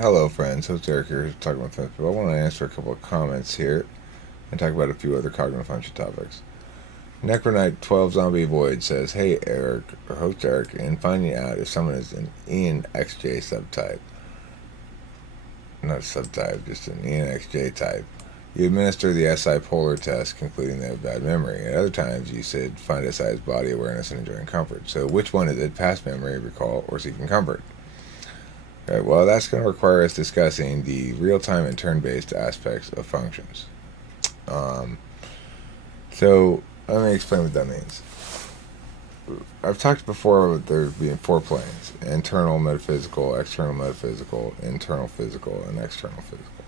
Hello, friends. Host Eric here, talking about this. But I want to answer a couple of comments here and talk about a few other cognitive function topics. Necronite 12 Zombie Void says, "Hey Eric, or host Eric, in finding out if someone is an ENXJ subtype, not subtype, just an ENXJ type, you administer the SI polar test, concluding they have bad memory. At other times, you said find SI as body awareness and enjoying comfort. So which one is it? Past memory, recall, or seeking comfort?" Right, well, that's going to require us discussing the real-time and turn-based aspects of functions. Um, so let me explain what that means. I've talked before about there being four planes: internal metaphysical, external metaphysical, internal physical, and external physical.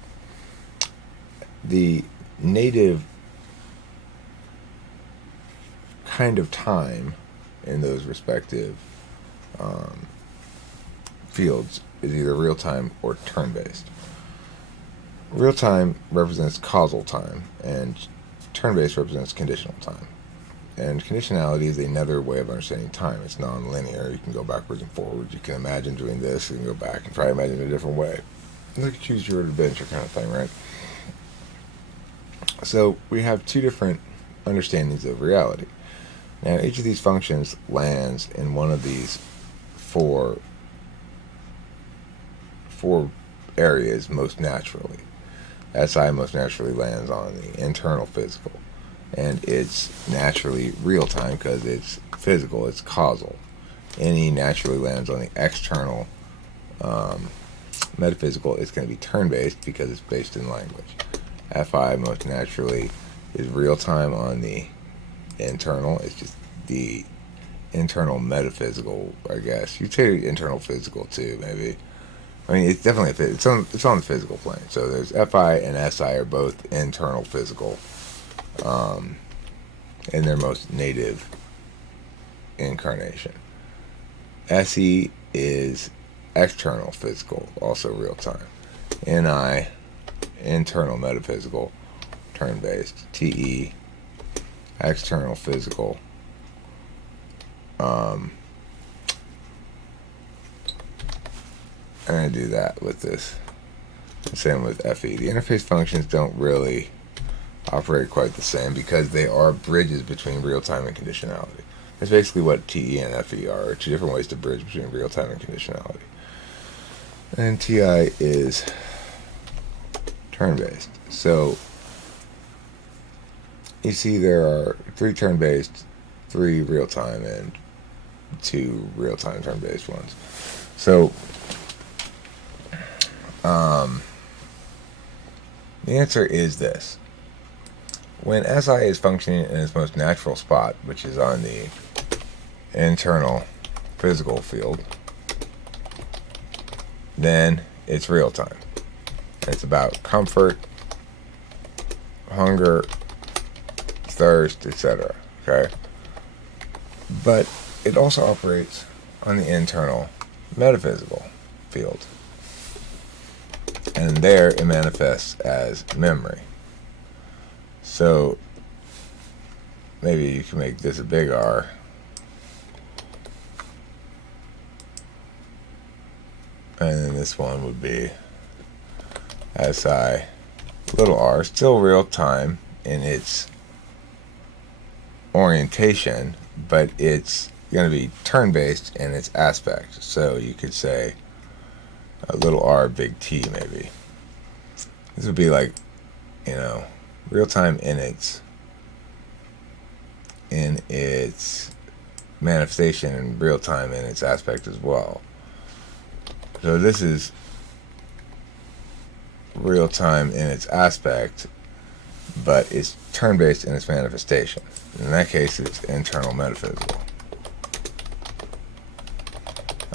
The native kind of time in those respective um, fields is either real time or turn based. Real time represents causal time, and turn based represents conditional time. And conditionality is another way of understanding time. It's non-linear. You can go backwards and forwards. You can imagine doing this, you can go back and try to imagine it a different way. It's like a choose your adventure kind of thing, right? So we have two different understandings of reality. Now, each of these functions lands in one of these four areas most naturally. SI most naturally lands on the internal physical, and it's naturally real time because it's physical, it's causal. NE naturally lands on the external metaphysical. It's going to be turn based because it's based in language. FI most naturally is real time on the internal. It's just the internal metaphysical, I guess. You'd say internal physical too, maybe. I mean, it's definitely it's on the physical plane. So there's FI and SI are both internal physical, in their most native incarnation. SE is external physical, also real time. NI, internal metaphysical, turn based. TE, external physical. I'm going to do that with this. Same with FE. The interface functions don't really operate quite the same because they are bridges between real-time and conditionality. That's basically what TE and FE are, two different ways to bridge between real-time and conditionality. And TI is turn-based. So you see there are 3 turn-based, 3 real-time, and 2 real-time turn-based ones. So the answer is this. When SI is functioning in its most natural spot, which is on the internal physical field, then it's real time. It's about comfort, hunger, thirst, etc. Okay? But it also operates on the internal metaphysical field. And there it manifests as memory. So maybe you can make this a big R. And then this one would be SI little r, still real time in its orientation, but it's going to be turn based in its aspect. So you could say a little r, big T maybe. This would be like, real time in its manifestation and real time in its aspect as well. So this is real time in its aspect, but it's turn based in its manifestation. In that case, it's internal metaphysical.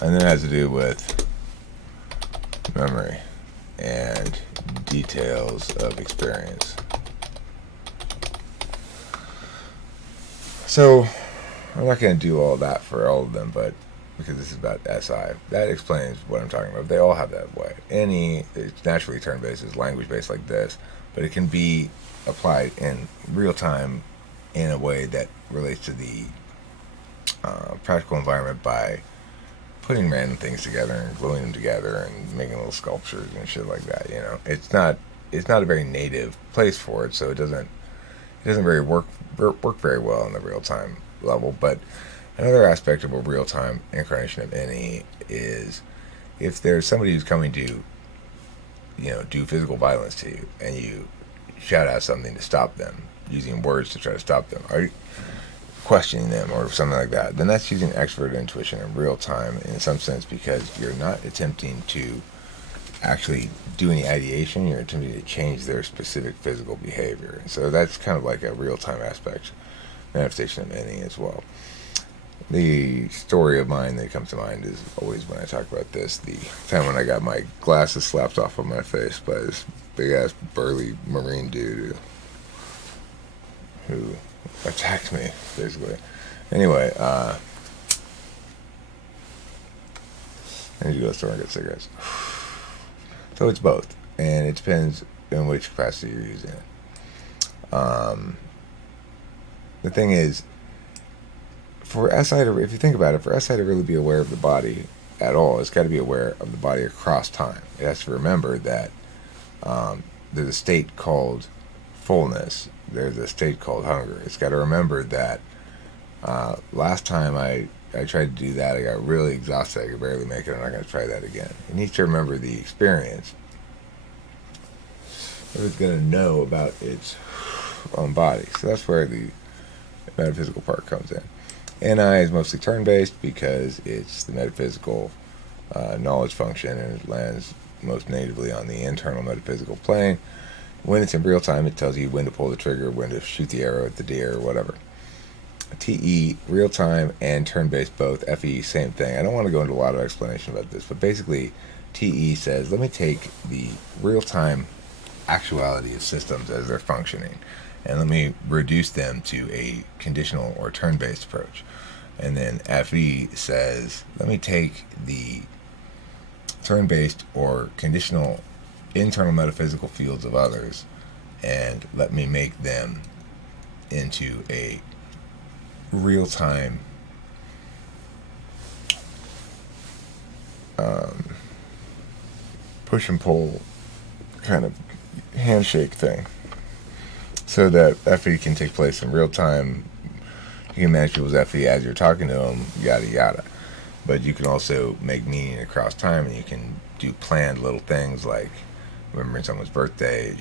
And then it has to do with memory and details of experience. So I'm not going to do all that for all of them, but because this is about SI, that explains what I'm talking about. They all have that way. It's naturally turn-based, it's language-based like this, but it can be applied in real time in a way that relates to the practical environment by putting random things together and gluing them together and making little sculptures and shit like that. It's not a very native place for it, so it doesn't very work very well in the real time level. But another aspect of a real time incarnation of any is if there's somebody who's coming to do physical violence to you, and you shout out something to stop them, using words to try to stop them, or questioning them or something like that, then that's using extrovert intuition in real time in some sense, because you're not attempting to actually do any ideation, you're attempting to change their specific physical behavior. So that's kind of like a real time aspect, manifestation of any as well. The story of mine that comes to mind is always when I talk about this, the time when I got my glasses slapped off of my face by this big ass burly Marine dude who attacked me, basically. Anyway, I need to go to the store and get cigarettes. So it's both, and it depends in which capacity you're using it. The thing is, for SI to, if you think about it, for SI to really be aware of the body at all, it's got to be aware of the body across time. It has to remember that there's a state called fullness. There's a state called hunger. It's got to remember that last time I tried to do that, I got really exhausted. I could barely make it. I'm not going to try that again. It needs to remember the experience. It's going to know about its own body. So that's where the metaphysical part comes in. NI is mostly turn-based because it's the metaphysical knowledge function, and it lands most natively on the internal metaphysical plane. When it's in real time, it tells you when to pull the trigger, when to shoot the arrow at the deer, or whatever. TE, real time and turn-based both. FE, same thing. I don't want to go into a lot of explanation about this, but basically TE says, let me take the real-time actuality of systems as they're functioning, and let me reduce them to a conditional or turn-based approach. And then FE says, let me take the turn-based or conditional internal metaphysical fields of others and let me make them into a real-time push and pull kind of handshake thing, so that FE can take place in real time. You can manage people's FE as you're talking to them, yada yada. But you can also make meaning across time, and you can do planned little things like remembering someone's birthday,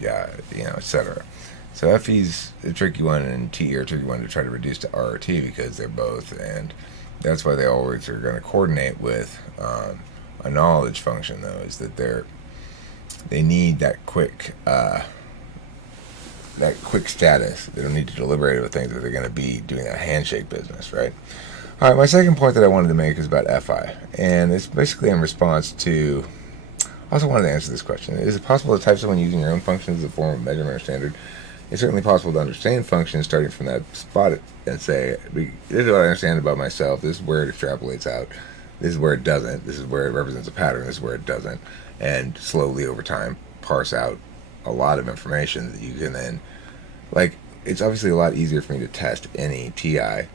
etc. So FE's a tricky one, and TE are a tricky one to try to reduce to RRT because they're both, and that's why they always are going to coordinate with a knowledge function, though, is that they need that quick status. They don't need to deliberate over things that they're going to be doing that handshake business, right? All right, my second point that I wanted to make is about FI, and it's basically in response to. I also wanted to answer this question: is it possible to type someone using your own functions as a form of measurement or standard? It's certainly possible to understand functions starting from that spot and say, this is what I understand about myself. This is where it extrapolates out. This is where it doesn't. This is where it represents a pattern. This is where it doesn't. And slowly over time, parse out a lot of information that you can then, it's obviously a lot easier for me to test any TI,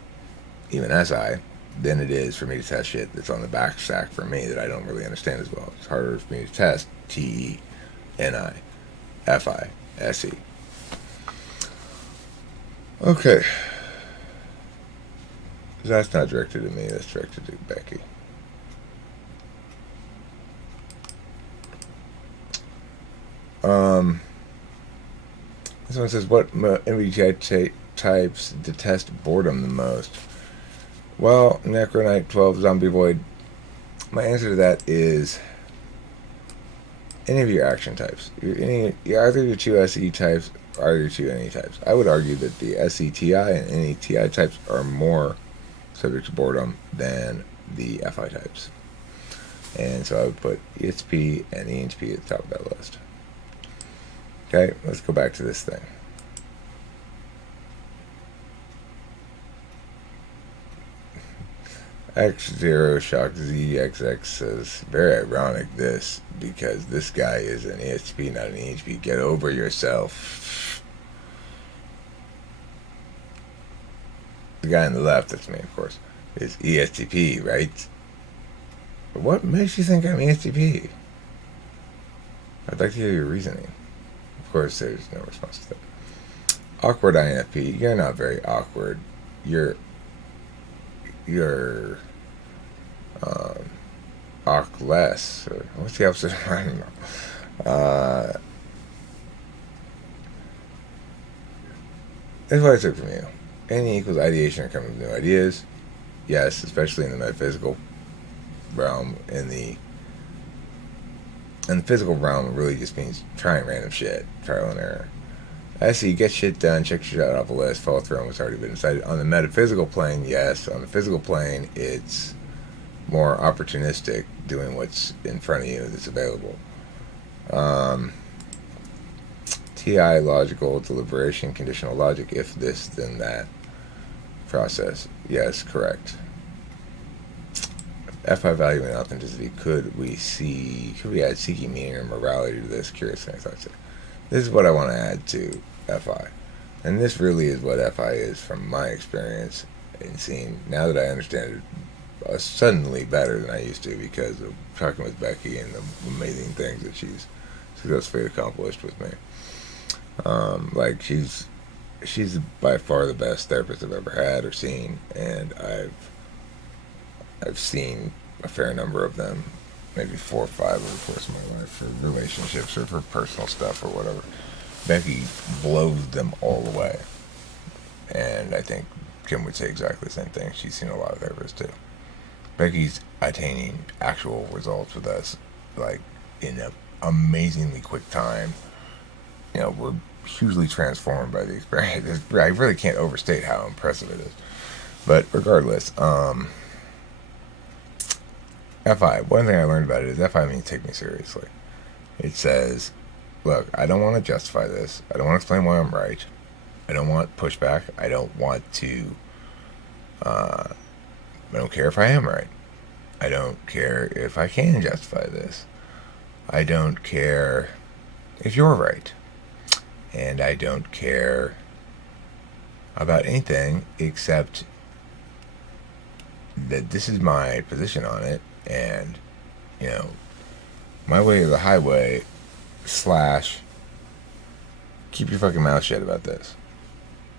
even SI, than it is for me to test shit that's on the back stack for me that I don't really understand as well. It's harder for me to test TE, NI, FI, SE. Okay. That's not directed at me, that's directed to Becky. This one says, what MBTI types detest boredom the most? Well, Necronite 12 Zombie Void, my answer to that is any of your action types. Either your two SE types or your two NE types. I would argue that the SETI and NETI types are more subject to boredom than the FI types. And so I would put ESP and ENTP at the top of that list. Okay, let's go back to this thing. X0 Shock ZXX says, very ironic this, because this guy is an ESP, not an EHP. Get over yourself. The guy on the left, that's me, of course, is ESTP, right? What makes you think I'm ESTP? I'd like to hear your reasoning. Of course, there's no response to that. Awkward INFP. You're not very awkward. You're um, awkless. Or what's the opposite? I don't know. That's what I took from you. Any equals ideation or coming with new ideas. Yes, especially in the metaphysical realm. In the physical realm, it really just means trying random shit, trial and error. I see, get shit done, check your shit off a list, follow through on what's already been decided. On the metaphysical plane, yes. On the physical plane, it's more opportunistic, doing what's in front of you that's available. TI, logical, deliberation, conditional logic, if this, then that process. Yes, correct. FI, value and authenticity. Could we add seeking meaning or morality to this? Curious things. This is what I want to add to FI. And this really is what FI is from my experience and seeing, now that I understand it suddenly better than I used to because of talking with Becky and the amazing things that she's successfully accomplished with me. Like she's by far the best therapist I've ever had or seen, and I've seen a fair number of them, maybe 4 or 5 over the course of my life, for relationships or for personal stuff or whatever. Becky blows them all away. And I think Kim would say exactly the same thing. She's seen a lot of therapists too. Becky's attaining actual results with us, like, in an amazingly quick time. You know, we're hugely transformed by the experience. I really can't overstate how impressive it is. But regardless, FI, one thing I learned about it is FI means take me seriously. It says, look, I don't want to justify this. I don't want to explain why I'm right. I don't want pushback. I don't want to, I don't care if I am right. I don't care if I can justify this. I don't care if you're right. And I don't care about anything except that this is my position on it, and, you know, my way or the highway, / keep your fucking mouth shut about this.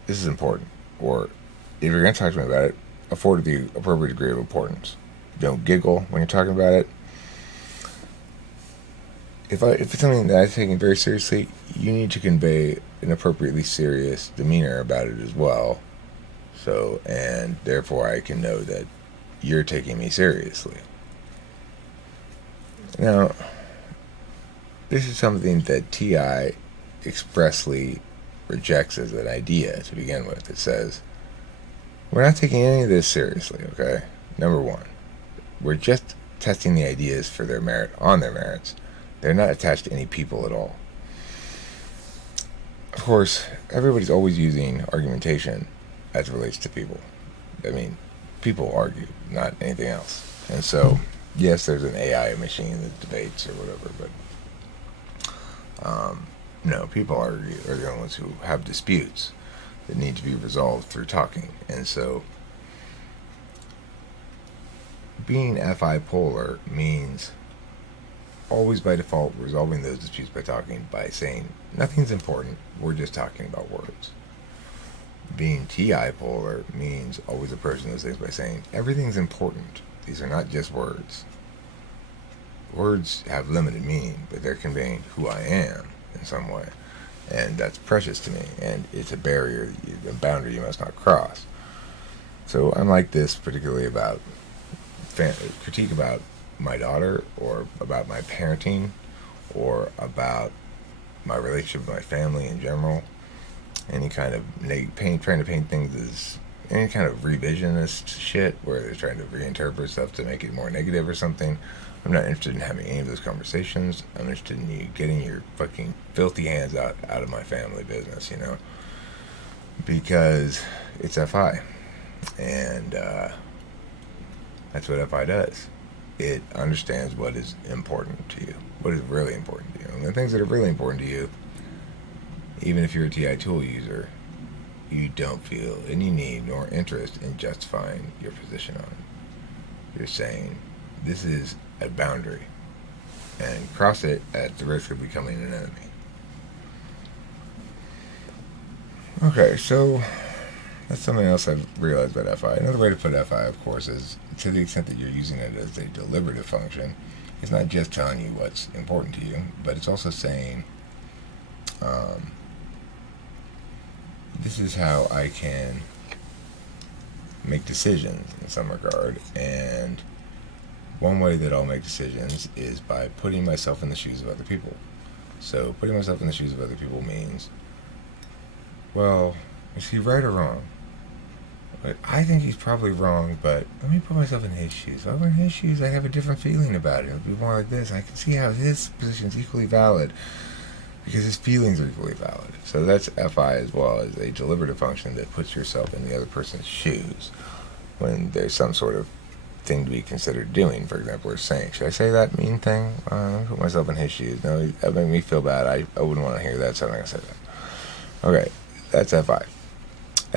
This is important. Or, if you're going to talk to me about it, afford the appropriate degree of importance. Don't giggle when you're talking about it. If it's something that I'm taking very seriously, you need to convey an appropriately serious demeanor about it as well. So, and therefore I can know that you're taking me seriously. Now, this is something that TI expressly rejects as an idea to begin with. It says, we're not taking any of this seriously, okay? Number one, we're just testing the ideas for their merit, on their merits. They're not attached to any people at all. Of course, everybody's always using argumentation as it relates to people. I mean, people argue, not anything else. And so, yes, there's an AI machine that debates or whatever, but no, people are the only ones who have disputes that need to be resolved through talking. And so, being FI polar means always by default resolving those disputes by talking, by saying nothing's important, we're just talking about words. Being TI polar means always approaching those things by saying everything's important. These are not just words. Words have limited meaning, but they're conveying who I am in some way, and that's precious to me, and it's a barrier, a boundary you must not cross. So I'm like this particularly about critique about my daughter, or about my parenting, or about my relationship with my family in general. Any kind of trying to paint things as any kind of revisionist shit where they're trying to reinterpret stuff to make it more negative or something. I'm not interested in having any of those conversations. I'm interested in you getting your fucking filthy hands out of my family business, you know, because it's FI, and that's what FI does. It understands what is important to you, what is really important to you. And the things that are really important to you, even if you're a TI tool user, you don't feel any need nor interest in justifying your position on it. You're saying, This is a boundary, and cross it at the risk of becoming an enemy. Okay, so that's something else I've realized about FI. Another way to put FI, of course, is to the extent that you're using it as a deliberative function, it's not just telling you what's important to you, but it's also saying, this is how I can make decisions in some regard, and one way that I'll make decisions is by putting myself in the shoes of other people. So putting myself in the shoes of other people means, well, is he right or wrong? But I think he's probably wrong, but let me put myself in his shoes. If I were in his shoes, I'd have a different feeling about it. It would be more like this. I can see how his position is equally valid because his feelings are equally valid. So that's FI as well as a deliberative function that puts yourself in the other person's shoes when there's some sort of thing to be considered doing. For example, we're saying, should I say that mean thing? Let me put myself in his shoes. No, that made me feel bad. I wouldn't want to hear that, so I'm not going to say that. Okay, that's FI.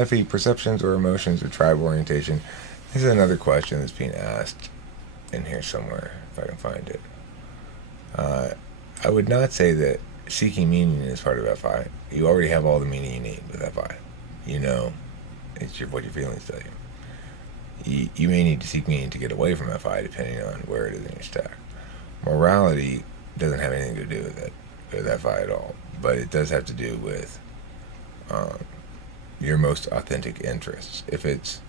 FE, perceptions or emotions or tribe orientation. This is another question that's being asked in here somewhere, if I can find it. I would not say that seeking meaning is part of FI. You already have all the meaning you need with FI. You know, it's what your feelings tell you. You may need to seek meaning to get away from FI depending on where it is in your stack. Morality doesn't have anything to do with FI at all, but it does have to do with your most authentic interests. If it's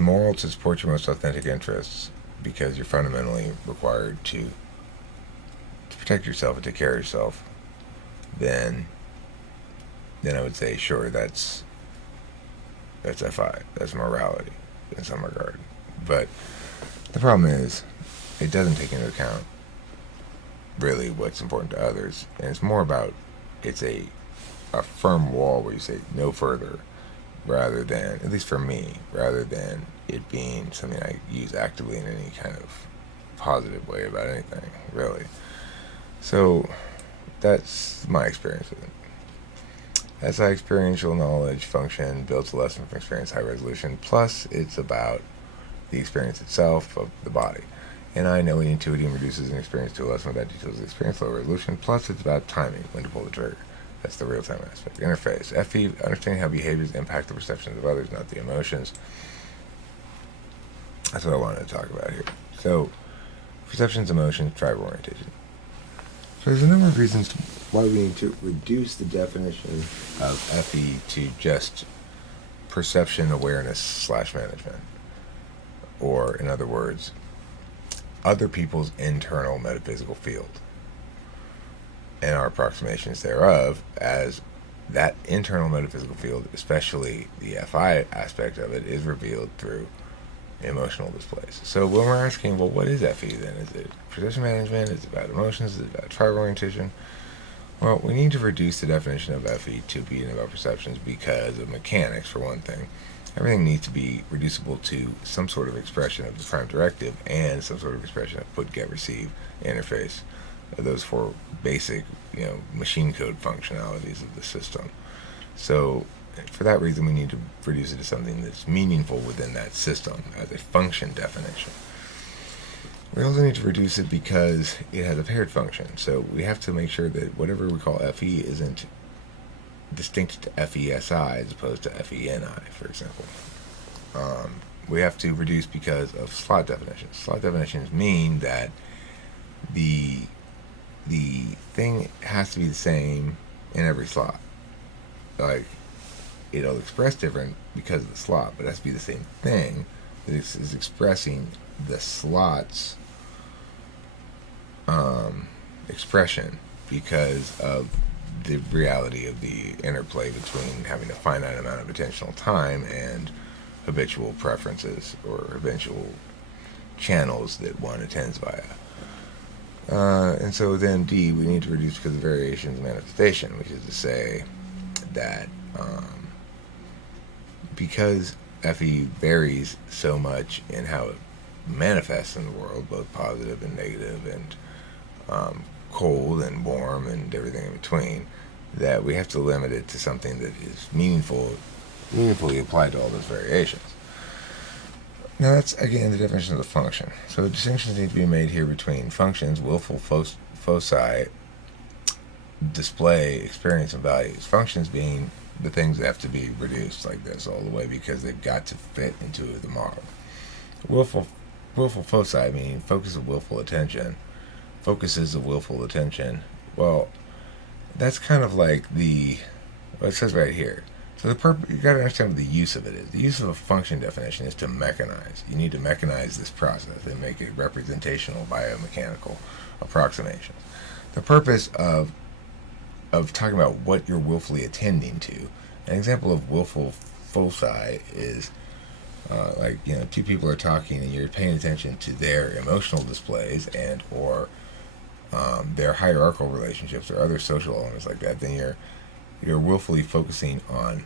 moral to support your most authentic interests because you're fundamentally required to protect yourself and take care of yourself, then I would say sure, that's FI. That's morality in some regard. But the problem is it doesn't take into account really what's important to others, and it's more about it's a firm wall where you say no further, rather than, at least for me, rather than it being something I use actively in any kind of positive way about anything, really. So that's my experience with it. That's how experiential knowledge function builds a lesson from experience, high resolution, plus it's about the experience itself of the body. And I know intuiting reduces an experience to a lesson without details of experience, low resolution, plus it's about timing, when to pull the trigger. That's the real-time aspect. Interface. FE, understanding how behaviors impact the perceptions of others, not the emotions. That's what I wanted to talk about here. So, perceptions, emotions, tribe orientation. So there's a number of reasons why we need to reduce the definition of FE to just perception awareness / management. Or, in other words, other people's internal metaphysical field and our approximations thereof, as that internal metaphysical field, especially the FI aspect of it, is revealed through emotional displays. So when we're asking, well, what is FE then? Is it perception management? Is it about emotions? Is it about tribe orientation? Well, we need to reduce the definition of FE to being about perceptions because of mechanics, for one thing. Everything needs to be reducible to some sort of expression of the prime directive and some sort of expression of put, get, receive interface. Those four basic, machine code functionalities of the system. So for that reason, we need to reduce it to something that's meaningful within that system as a function definition. We also need to reduce it because it has a paired function. So we have to make sure that whatever we call FE isn't distinct to FESI as opposed to FENI, for example. We have to reduce because of slot definitions. Slot definitions mean that the thing has to be the same in every slot. Like, it'll express different because of the slot, but it has to be the same thing that is expressing the slot's expression because of the reality of the interplay between having a finite amount of attentional time and habitual preferences or habitual channels that one attends via. And so then D, we need to reduce because of variations in manifestation, which is to say that because FE varies so much in how it manifests in the world, both positive and negative and cold and warm and everything in between, that we have to limit it to something that is meaningfully applied to all those variations. Now that's, again, the definition of the function. So the distinctions need to be made here between functions, willful foci, display, experience, and values. Functions being the things that have to be reduced like this all the way because they've got to fit into the model. Willful foci meaning focus of willful attention, focuses of willful attention. Well, that's kind of like well, it says right here. So you got to understand what the use of it is. The use of a function definition is to mechanize. You need to mechanize this process and make it representational biomechanical approximations. The purpose of talking about what you're willfully attending to. An example of willful foci is two people are talking and you're paying attention to their emotional displays and or their hierarchical relationships or other social elements like that. Then you're willfully focusing on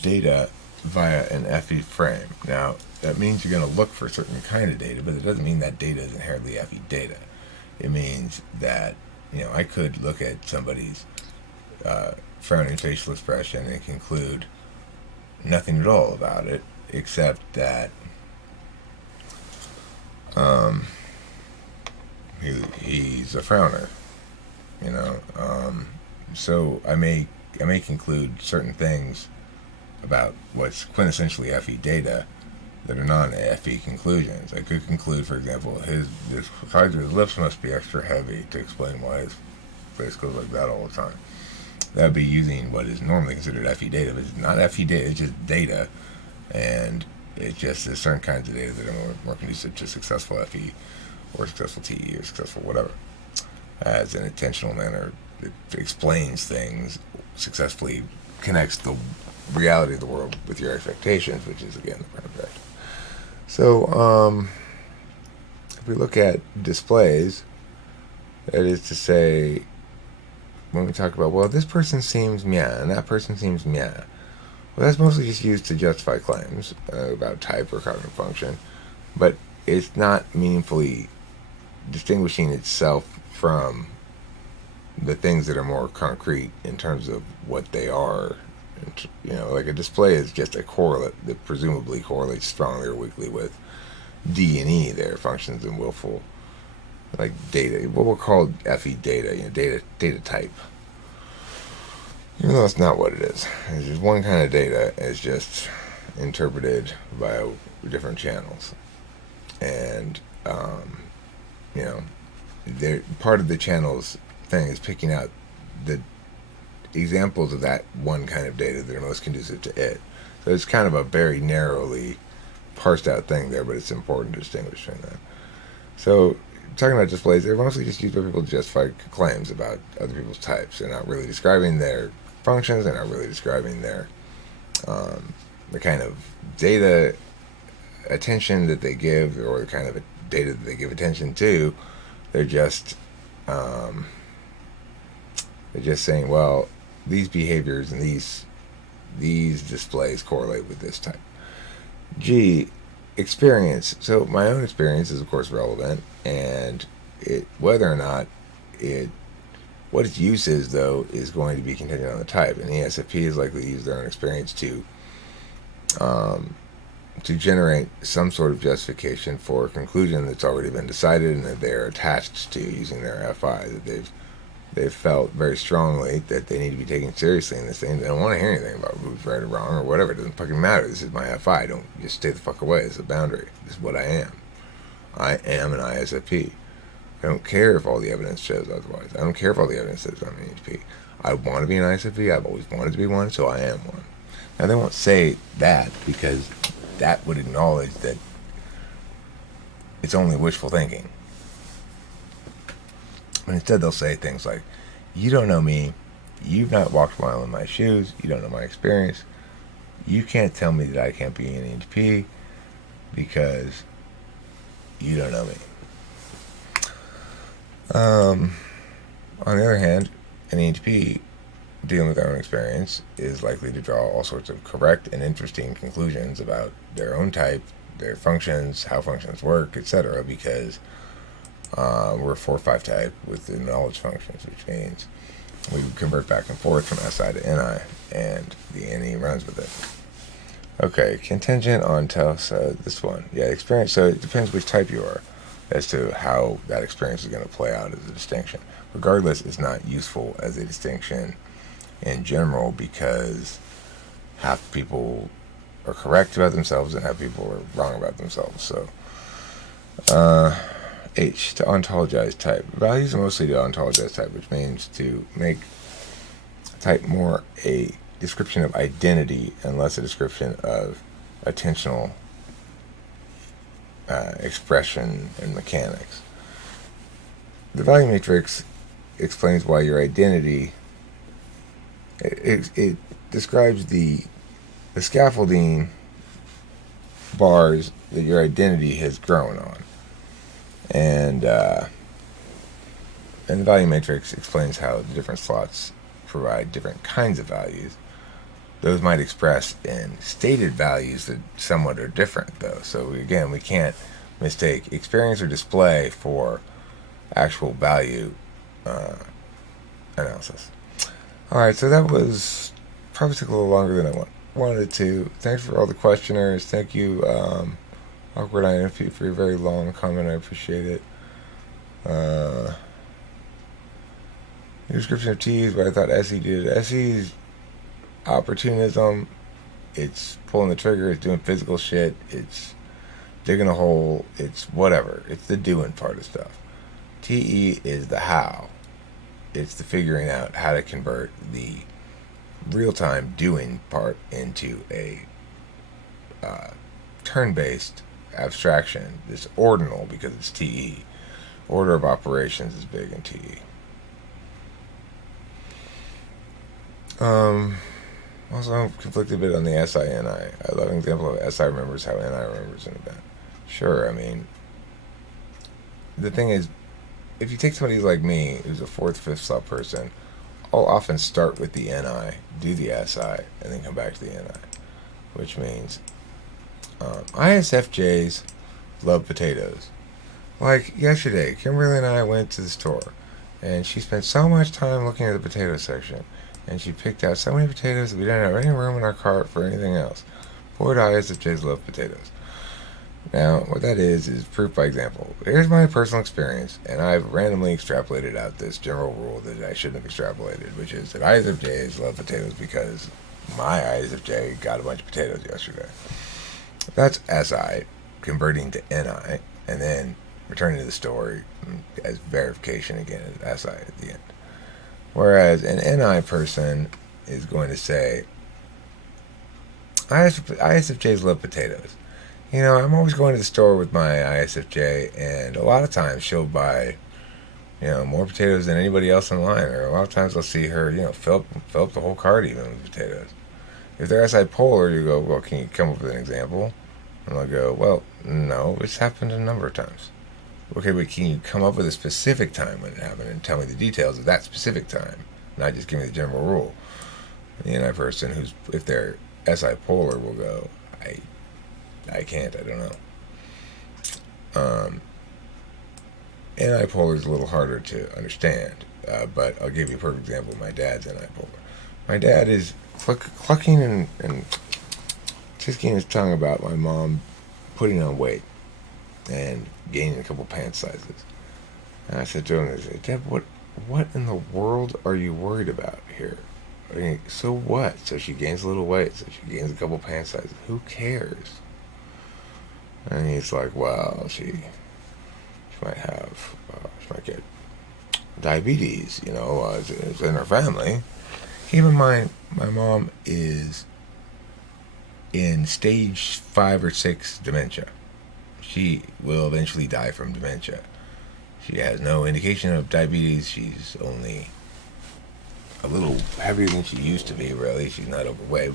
data via an FE frame. Now that means you're going to look for a certain kind of data, but it doesn't mean that data is inherently FE data. It means that I could look at somebody's frowning facial expression and conclude nothing at all about it, except that he's a frowner. So I may conclude certain things about what's quintessentially FE data that are non-FE conclusions. I could conclude, for example, his lips must be extra heavy to explain why his face goes like that all the time. That would be using what is normally considered FE data, but it's not FE data, it's just data, and it just is certain kinds of data that are more conducive to successful FE or successful TE or successful whatever. As an intentional manner, it explains things, successfully connects the reality of the world with your expectations, which is, again, the prime objective. So, if we look at displays, that is to say, when we talk about, well, this person seems meh, and that person seems meh, well, that's mostly just used to justify claims about type or cognitive function, but it's not meaningfully distinguishing itself from the things that are more concrete in terms of what they are. Like a display is just a correlate that presumably correlates strongly or weakly with D and E, their functions and willful, like data, what we'll call FE data, data type. Even though that's not what it is. It's just one kind of data is just interpreted by different channels. And, part of the channel's thing is picking out the examples of that one kind of data that are most conducive to it. So it's kind of a very narrowly parsed out thing there, but it's important to distinguish between that. So talking about displays, they're mostly just used by people to justify claims about other people's types. They're not really describing their functions. They're not really describing their the kind of data attention that they give or the kind of data that they give attention to. They're just saying, well, these behaviors and these displays correlate with this type. G, experience. So my own experience is, of course, relevant, and whether or not what its use is, though, is going to be contingent on the type. And the ESFP is likely to use their own experience to generate some sort of justification for a conclusion that's already been decided and that they're attached to using their FI, that they've felt very strongly that they need to be taken seriously in this thing. They don't want to hear anything about who's right or wrong or whatever. It doesn't fucking matter. This is my FI. Don't just stay the fuck away. It's a boundary. This is what I am. I am an ISFP. I don't care if all the evidence shows otherwise. I don't care if all the evidence says I'm an ESFP. I want to be an ISFP. I've always wanted to be one, so I am one. Now, they won't say that because that would acknowledge that it's only wishful thinking. But instead they'll say things like, you don't know me, you've not walked a mile in my shoes, you don't know my experience, you can't tell me that I can't be an ENTP because you don't know me. On the other hand, an ENTP dealing with their own experience is likely to draw all sorts of correct and interesting conclusions about their own type, their functions, how functions work, etc. because we're a 4-5 type with the knowledge functions, which means we convert back and forth from SI to NI, and the NE runs with it. Okay, contingent on this one. Yeah, experience. So it depends which type you are as to how that experience is going to play out as a distinction. Regardless, it's not useful as a distinction in general because half people are correct about themselves and half people are wrong about themselves. So, H, to ontologize type. Values are mostly to ontologize type, which means to make type more a description of identity and less a description of attentional expression and mechanics. The value matrix explains why your identity. It describes the scaffolding bars that your identity has grown on, and the value matrix explains how the different slots provide different kinds of values. Those might express in stated values that somewhat are different, though. So again, we can't mistake experience or display for actual value analysis. All right, so that was probably took a little longer than I wanted to. Thanks for all the questioners. Thank you, Awkward INFP, for your very long comment. I appreciate it. The description of T is what I thought SE did. SE's opportunism. It's pulling the trigger. It's doing physical shit. It's digging a hole. It's whatever. It's the doing part of stuff. TE is the how. It's the figuring out how to convert the real-time doing part into a turn-based abstraction. It's ordinal because it's TE. Order of operations is big in TE. Also, I'm conflicted a bit on the SI-NI. I love an example of SI remembers how NI remembers an event. Sure, I mean, the thing is, if you take somebody like me, who's a fourth, fifth slot person, I'll often start with the NI, do the SI, and then come back to the NI. Which means, ISFJs love potatoes. Like yesterday, Kimberly and I went to the store, and she spent so much time looking at the potato section, and she picked out so many potatoes that we didn't have any room in our cart for anything else. Poor ISFJs love potatoes. Now, what that is proof by example. Here's my personal experience, and I've randomly extrapolated out this general rule that I shouldn't have extrapolated, which is that ISFJs love potatoes because my ISFJ got a bunch of potatoes yesterday. That's SI converting to NI, and then returning to the story as verification again as SI at the end. Whereas an NI person is going to say, ISFJs love potatoes. You know, I'm always going to the store with my ISFJ, and a lot of times she'll buy, more potatoes than anybody else in line. Or a lot of times I'll see her, fill up the whole cart even with potatoes. If they're SI polar, you go, well, can you come up with an example? And I'll go, well, no, it's happened a number of times. Okay, but can you come up with a specific time when it happened and tell me the details of that specific time, not just give me the general rule? The NI person if they're SI polar, will go, I can't, I don't know. Antipolar is a little harder to understand, but I'll give you a perfect example. My dad's antipolar. My dad is clucking and tisking his tongue about my mom putting on weight and gaining a couple pant sizes. And I said to him, Dad, what in the world are you worried about here? I mean, so what? So she gains a little weight, so she gains a couple pant sizes. Who cares? And he's like, well, she might get diabetes, it's in her family. Keep in mind, my mom is in stage 5 or 6 dementia. She will eventually die from dementia. She has no indication of diabetes. She's only a little heavier than she used to be, really. She's not overweight.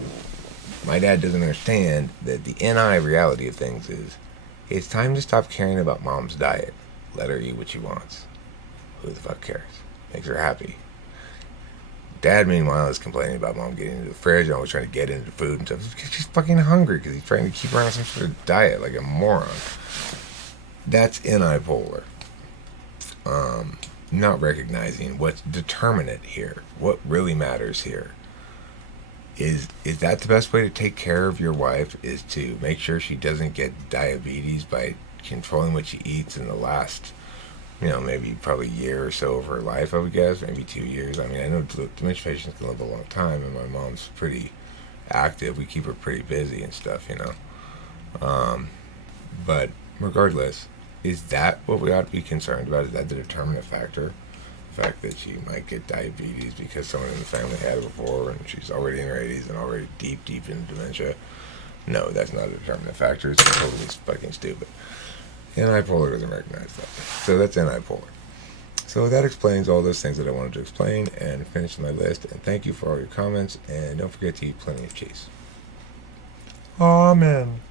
My dad doesn't understand that the NI reality of things is it's time to stop caring about mom's diet. Let her eat what she wants. Who the fuck cares? Makes her happy. Dad, meanwhile, is complaining about mom getting into the fridge and always trying to get into food and stuff because she's fucking hungry because he's trying to keep her on some sort of diet like a moron. That's unipolar. Not recognizing what's determinate here. What really matters here Is that the best way to take care of your wife? Is to make sure she doesn't get diabetes by controlling what she eats in the last, maybe probably year or so of her life, I would guess, maybe 2 years. I mean, I know dementia patients can live a long time, and my mom's pretty active. We keep her pretty busy and stuff. But regardless, is that what we ought to be concerned about? Is that the determinant factor? The fact that she might get diabetes because someone in the family had it before and she's already in her 80s and already deep into dementia? No, that's not a determinant factor. It's totally fucking stupid. Antipolar doesn't recognize that. So that's antipolar. So that explains all those things that I wanted to explain and finish my list. And thank you for all your comments. And don't forget to eat plenty of cheese. Amen.